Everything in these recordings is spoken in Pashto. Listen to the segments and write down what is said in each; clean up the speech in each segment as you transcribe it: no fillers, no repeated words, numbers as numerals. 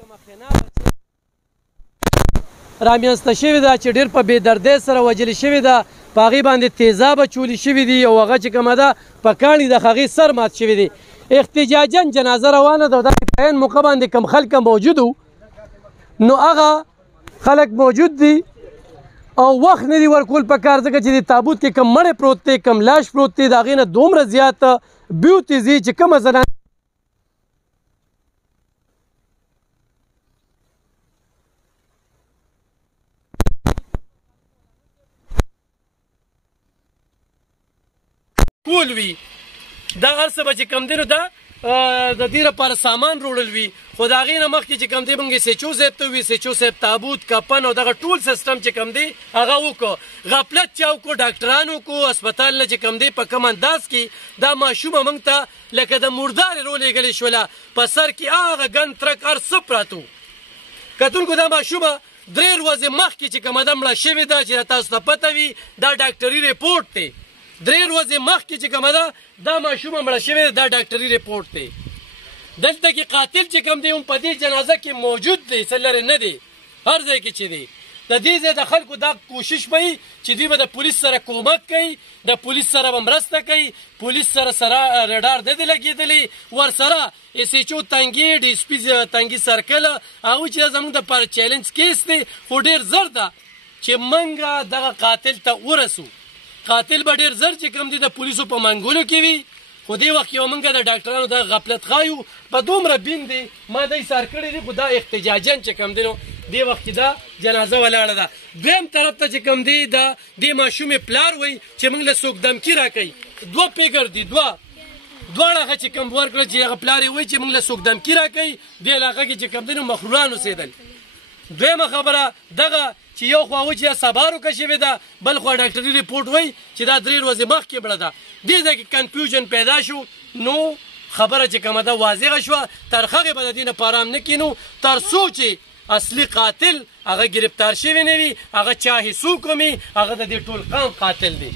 کومه خناقه رامنځته شوې ده چې ډېر په بېدردۍ سره وژلې شوې ده، په هغې باندې تیزابه چولې شوي دي او هغه چې کومه ده په کاڼي د هغې سر مات شوي دي. احتجاجاً جنازه روانه ده او داسې په عین موقع باندې کوم خلک موجود وو نو هغه خلک موجود دي او وخت نه دي ورکول پکار ځکه چې د تابوت کې کوم مړی پروت دی، کوم لاش پروت دی، د هغې نه دومره زیات بیوتې ځي چې کومه زنانه ټول وي. دا هر څه به چې کوم دی نو دا د دې لپاره سامان روړل وي، خو د هغې نه مخکې چې کوم دی موږ سیچو صاحب ته ووي، سیچو صاحب تابوت کفن او دغه ټول سیسټم چې کوم دی هغه وکړو. غفلت چا وکړو؟ ډاکټرانو وکړو. هسپتال نه چې کوم دی په کوم انداز کې دا ماشومه موږ ته لکه د مردارې رولېږلې شوله، په سر کې هغه ګن ترک هر څه پراته وو. کتونکو دا ماشومه 3 ورځې مخکې چې کومه ده مړه شوې ده چې تاسو ته پته وي دا ډاکټري ریپورټ دی. 3 ورځې مخکې چې کومه ده دا ماشومه مړه شوې ده، دا ډاکټري ریپورټ دی. دلته کې قاتل چې کوم دی هم په دې جنازه کې موجود دی، څه لرې نه دی، هر ځای کې چې دی. د دې ځای د خلکو دا کوشش به وي چې دوی به د پولیس سره کومک کوي، د پولیس سره به مرسته کوي، پولیس سره رډار نه دی لګېدلی، ورسره ایس ایچ او تنګي ډي اس پي تنګي سرکل هغوی چې دا زموږ دپاره چیلنج کیس دی، خو ډېر زر ده چې موږ دغه قاتل ته ورسو. قاتل به ډېر زر چې کوم دی د پولیسو په منګولو کې وي، خو دې وخت کې به موږ د ډاکټرانو د غفلت ښایو په دومره بین دی. ما دا ایثار کړی دی، خو دا احتجاجاً چې کوم دی نو دې وخت کې دا جنازه ولاړه ده. دویم طرف ته چې کوم دی د دې ماشومې پلار وایي چې موږ له څوک دمکي راکوي. 2 پیګر دي، دواړه هغه چې کوم ورکړه چې هغه پلار یې وایي چې موږ له څوک دمکي راکوي. دې علاقه کې چې کوم دی نو مخروران اوسېدل. دویمه خبره دغه چې یو خوا و چې سبا روکه شوې ده، بل خوا ډاکټري ریپورټ وایي چې دا 3 ورځې مخکې مړه ده. دې ځای کې کنفیوژن پیدا شو، نو خبره چې کومه ده واضحه شوه. تر هغې به د دې نه په ارام نه کینو تر څو چې اصلي قاتل هغه ګرفتار شوی نه وي، هغه چا هیڅوک وي، هغه د دې ټول قوم قاتل دی.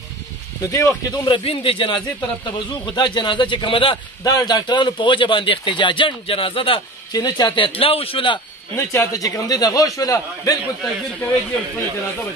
نو دې وخت کې دومره بین دی جنازې طرف ته به ځو، خو دا جنازه چې کومه ده دا ډاکټرانو په وجه باندې احتجاجاً جنازه ده چې نه چاته اطلاع وشوله، نه چاته چې کوم دی دغه وشوله. بالکل تکبیر کوئ چې خپله جنازه به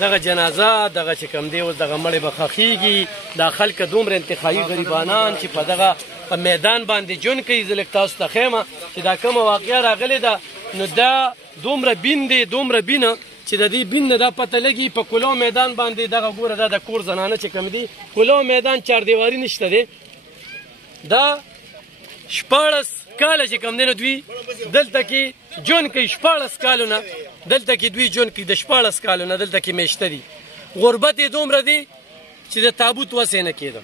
دغه جنازه دغه چې کوم دی اوس دغه مړی به ښخېږي. دا خلک دومره انتخابي غریبانان چې په دغه میدان باندې ژوند کوي. زه لږ تاسو ته ښیم چې دا کومه واقعه راغلې ده، نو دا دومره بین دی، دومره بینه چې د دې بین نه دا پته لګي. په کلو میدان باندې دغه ګوره دا د کور زنانه چې کوم دی، کلو میدان چاردیواري نشته دی. دا 14 کاله چې کوم دی نو دوی دلته کې ژوند کوي. 14 کالونه دلته کې دوی ژوند کوي، د 14 کالونه دلته کې میشته دي. غربت یې دومره دی چې د تابوت وسې نه کېده،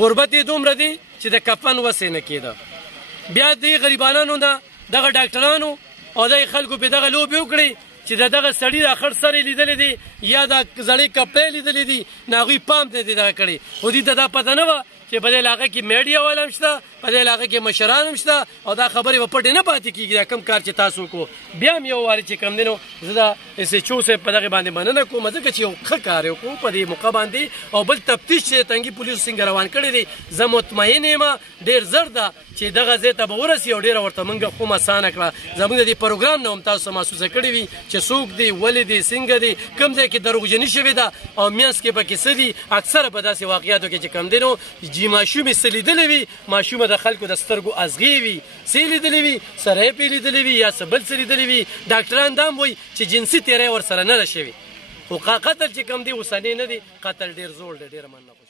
غربت یې دومره دی چې د کفن وسې نه کېده. بیا دې غریبانانو نه دغه ډاکټرانو او دغه خلکو پې دغه لوبې وکړې چې د دغه سړي د خړ سر یې لیدلی دی، یا دا زړې کپړې لیدلې دي نو هغوی پام نه دی دغه کړی خو دوی ته دا پته نه وه چې په دې علاقه کې میډیا والا هم شته په دې علاقه کې مشران هم شته او دا خبرې به پټې نه پاتې کېږي دا کوم کار چې تاسو وکړو بیا هم یو وارې چې کوم دی نو زه د ایس ایچ او صاحب په دغې باندې مننه کوم ځکه چې یو ښه کار یې وکړو په دې موقع باندې او بل تفتیش چې تنګي پولیسو څنګه روان کړی دی زه مطمئن یم ډېر زر ده چې دغه ځای ته به ورسي او ډېره ورته موږ خوم اسانه کړه زموږ د دې پروګرام نه هم تاسو محسوسه کړې وي چې څوک دی ولې دی څنګه دی کوم ځای کې دروغجني شوې ده او منځ کې پکې څه دي اکثره په داسې واقعاتو کې چې کوم دی نو ماشومې څه لیدلې وي ماشومه د خلکو د سترګو ازغې وي څه لیدلې وي سره یې پرې لیدلې وي یا څه بل څه لیدلې وي ډاکټران دا هم وایي چې جنسي تېری ورسره نه ده شوې خو قتل چې کوم دی اوسنی نه دی قتل ډېر زوړ دی ډېره مننه